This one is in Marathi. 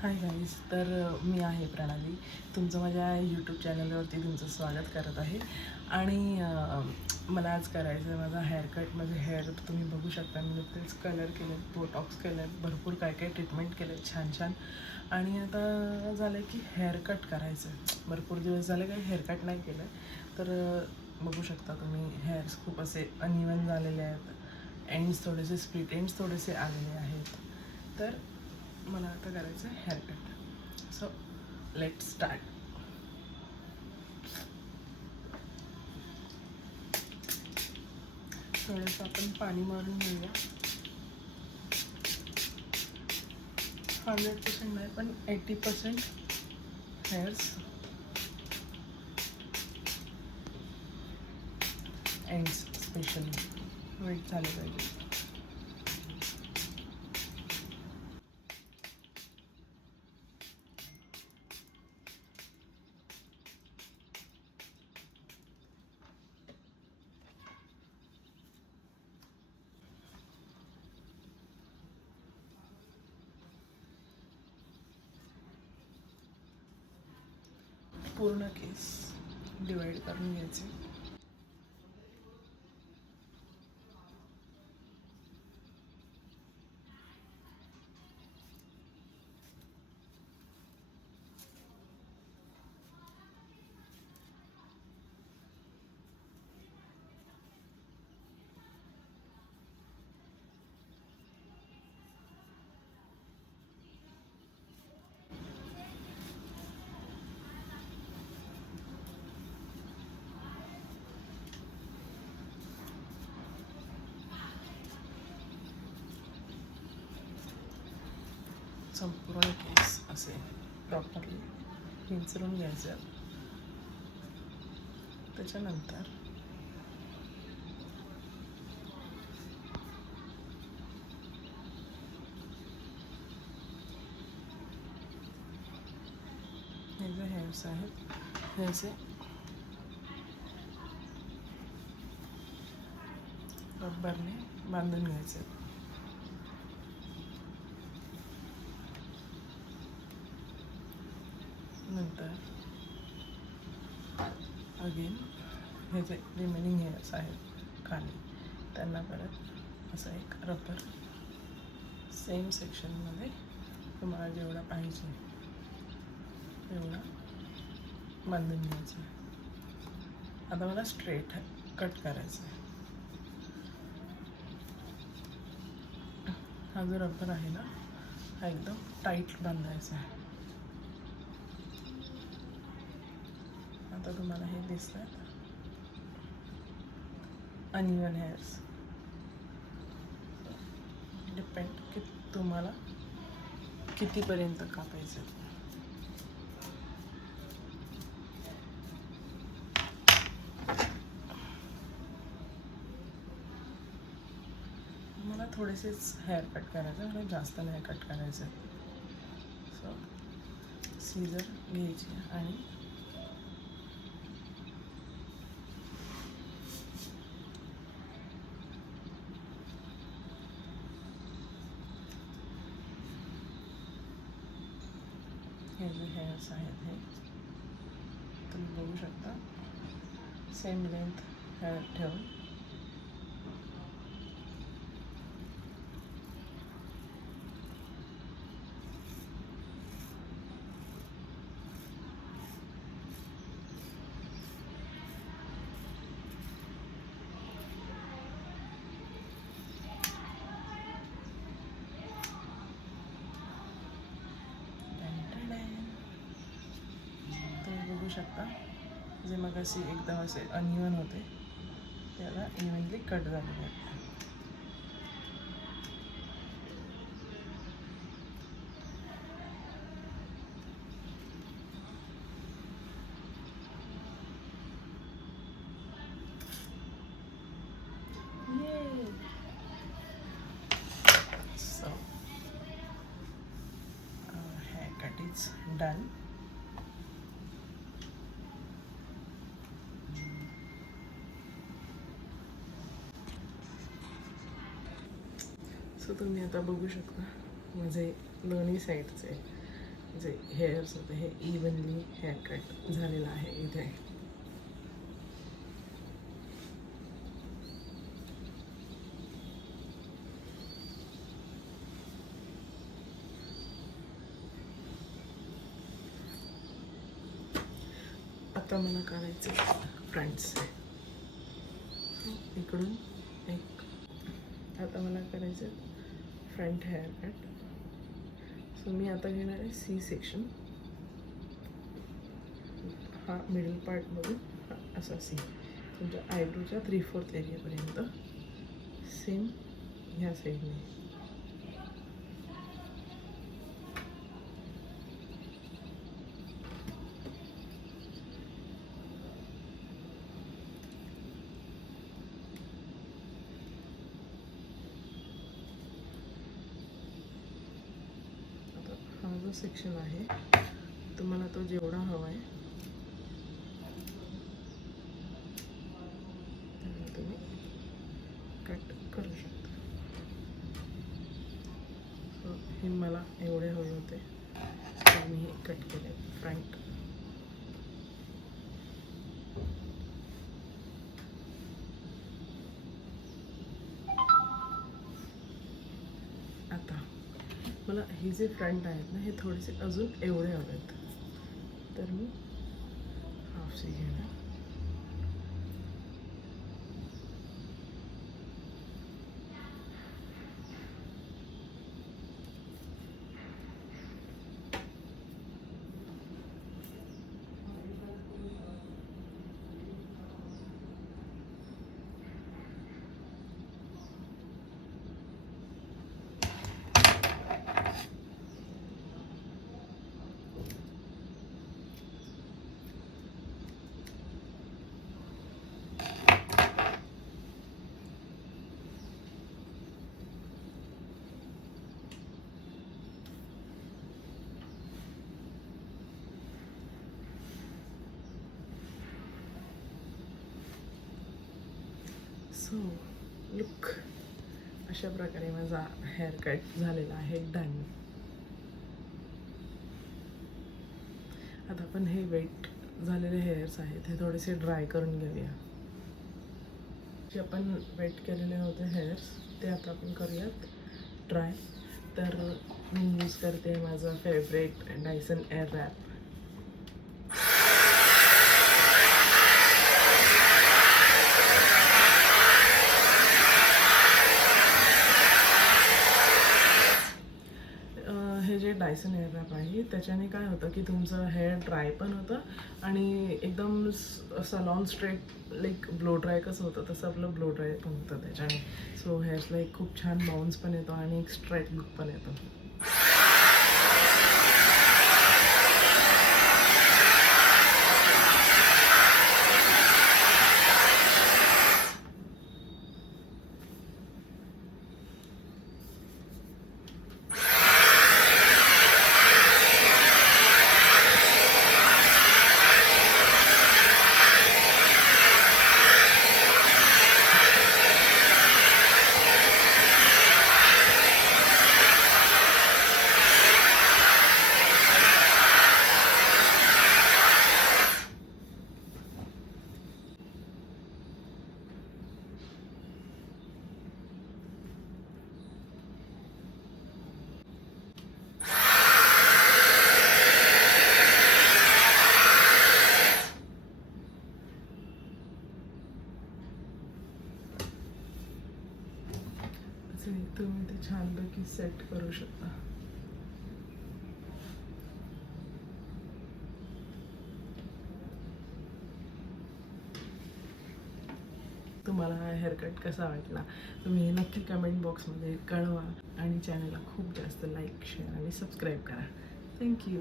Hi guys. तर मी आहे प्रणाली. तुमचं माझ्या यूट्यूब चॅनलवरती तुमचं स्वागत करत आहे. आणि मला आज करायचं आहे माझा हेअरकट. माझे हेअर तुम्ही बघू शकता. मी नुकतेच कलर केले, बोटॉक्स केलं आहे, भरपूर काय काय ट्रीटमेंट केलं आहे छान छान. आणि आता झालं आहे की हेअरकट करायचं आहे. भरपूर दिवस झाले काही हेअरकट नाही केलं आहे. तर बघू शकता तुम्ही हेअर्स खूप असे अनइवन झालेले आहेत. एंड्स थोडेसे स्प्लिट एंड्स थोडेसे आलेले आहेत. तर मला आता करायचं आहे हेअरकट. So let start. थोडंसं आपण पाणी मारून घेऊया. 100% नाही पण 80% हेअर्स एंड्स स्पेशली वेट झाले पाहिजे. पूर्ण केस डिवाइड करून घ्यायचे. संपूर्ण केस असे प्रॉपरली विंचरून घ्यायचे. त्याच्यानंतर हे जे हेअर्स आहेत हे असे रबरने बांधून घ्यायचे. नंतर अगेन हे जे रिमेनिंग हेअर्स आहेत खाली त्यांना परत असं एक रबर सेम सेक्शनमध्ये तुम्हाला जेवढा पाहिजे तेवढा बांधून घ्यायचं आहे. आता मला स्ट्रेट कट करायचं आहे. हा जो रबर आहे ना हा एकदम टाईट बांधायचा आहे. आता तुम्हाला हे दिसतात अनइवन हेअर्स. डिपेंड की तुम्हाला कितीपर्यंत कापायचं. मला थोडेसेच हेअर कट करायचं, मला जास्त नाही कट करायचं. सो सीझर घ्यायची आणि हे जे हेअर्स आहेत हे तुम्ही बघू शकता सेम लेंथ हेअर ठेवून शकता. जे मग अशी एकदम असे अनइवन होते त्याला इव्हनली कट झालेले आहे. So haircut is done. So तुम्ही आता बघू शकता माझे दोन्ही साईडचे जे हेअर्स होते हे इव्हनली हेअर कट झालेलं आहे इथे. आता मला करायचं फ्रंट्स इकडून एक. आता मला करायचं फ्रंट हेअर कट. सो मी आता घेणार आहे सी सेक्शन. हा मिडल पार्ट बघून हा असा सी तुमच्या आयब्रोच्या 3/4 एरियापर्यंत. सेम ह्या साईडने. हा जो सेक्शन आहे तुम्हाला तो जेवढा हवा आहे तेवढा तुम्ही कट करू शकता. सो हे मला एवढे हवे होते तर मी हे कट केले फ्रंट. आता मला हे जे फ्रंट आहेत ना हे थोडेसे अजून एवढे हवेत तर मी हाफ सी घेणार. सो लुक अशा प्रकारे माझा हेअर कट झालेला आहे डन. आता आपण हे वेट झालेले हेअर्स आहेत हे थोडेसे ड्राय करून घेऊया. जे आपण वेट केलेले होते हेअर्स ते आता आपण करूयात ड्राय. तर मी यूज करते माझं फेवरेट डायसन एअर रॅप. हे जे डायसन हेअर रॅप आहे त्याच्याने काय होतं की तुमचं हेअर ड्राय पण होतं आणि एकदम salon straight like blow dry कसं होतं तसं आपलं ब्लो ड्राय पण होतं त्याच्याने. सो हेअर्सला एक खूप छान बाउन्स पण येतो आणि एक स्ट्रेट लुक पण येतो. तुम्ही ते छानपैकी सेट करू शकता. तुम्हाला हा हेअरकट कसा वाटला तुम्ही नक्की कमेंट बॉक्समध्ये कळवा आणि चॅनलला खूप जास्त लाईक शेअर आणि सबस्क्राईब करा. थँक्यू.